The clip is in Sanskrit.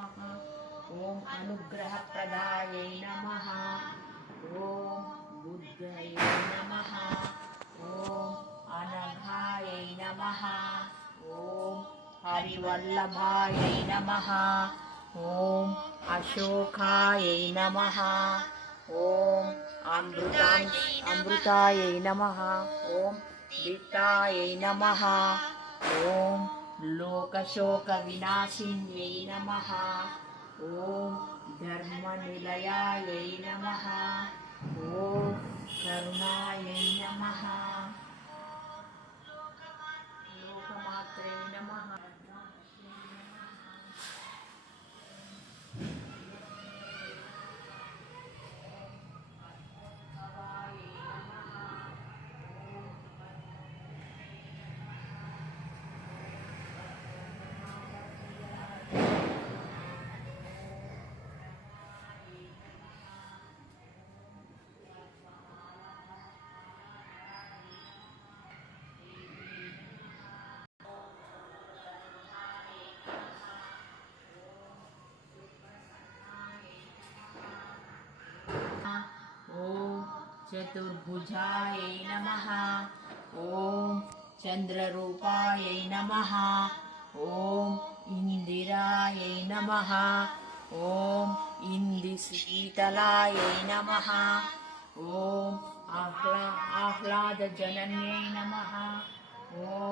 नमः। ॐ अनुग्रहप्रदायै नमः। ॐ बुद्धये नमः। ॐ अनघायै नमः। ॐ हरिवल्लभायै नमः। ॐ अशोकायै नमः। ॐ अमृतायै नमः। ॐ दितायै नमः। ॐ लोकशोकविनाशिन्यै नमः। ॐ धर्मनिलयायै नमः। ॐ करुणायै नमः। लोकमात्रे नमः। ॐ चतुर्भुजायै नमः। ॐ चन्द्ररूपायै नमः। ॐ इन्दिरायै नमः। ॐ इन्दुशीतलायै नमः। ॐ आह्लादजनन्यै नमः। ॐ